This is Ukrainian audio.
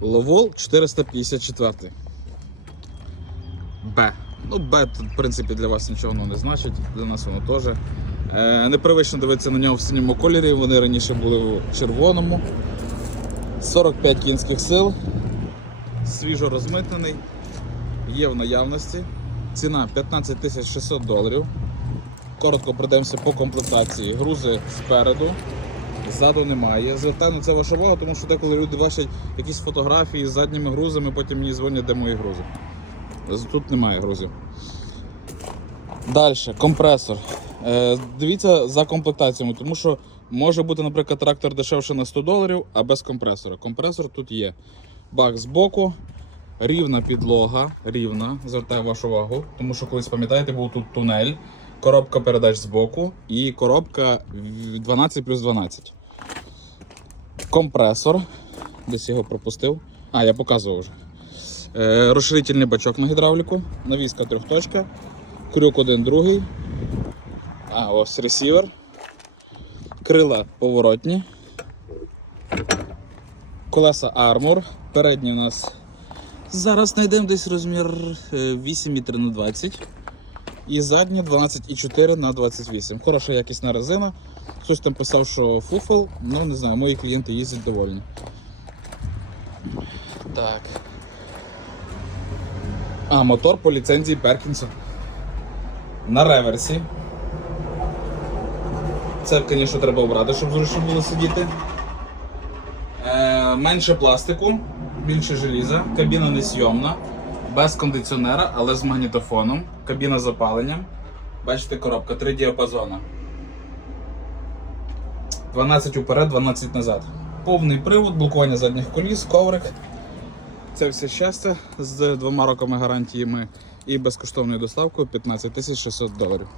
Ловол 454. Б. Ну, Б, в принципі, для вас нічого воно не значить, для нас воно теж. Е, непривично дивитися на нього в синьому кольорі, вони раніше були в червоному. 45 кінських сил, свіжо розмитнений, є в наявності. Ціна 15 600 доларів. Коротко пройдемося по комплектації. Грузи спереду, ззаду немає. Звертаю на це вашу увагу, тому що деколи люди бачать якісь фотографії з задніми грузами, потім мені дзвонять, де мої грузи. Тут немає грузів. Далі, компресор. Е, дивіться за комплектаціями, тому що може бути, наприклад, трактор дешевше на 100 доларів, а без компресора. Компресор тут є. Бак збоку, рівна підлога, рівна, звертаю вашу увагу, тому що колись пам'ятаєте, був тут тунель, коробка передач збоку і коробка 12 плюс 12. Компресор. Десь його пропустив. А, я показував вже. Е, розширительний бачок на гідравліку, навіска трьохточка, крюк один другий. А, ось ресівер. Крила поворотні. Колеса Armor. Передні у нас. Зараз знайдемо десь розмір е, 8,3 на 20. І задні 12,4 на 28. Хороша якісна резина. Хтось там писав, що фуфел. Ну не знаю, мої клієнти їздять довольні. Так. А, мотор по ліцензії Перкінса. На реверсі. Це, звісно, треба обрати, щоб зручно було сидіти. Е, менше пластику, більше желіза, кабіна несйомна, без кондиціонера, але з магнітофоном, кабіна з опаленням. Бачите, коробка, три діапазона. 12 уперед, 12 назад. Повний привод, блокування задніх коліс, коврик. Це все щастя з двома роками гарантіями і безкоштовною доставкою 15 600 доларів.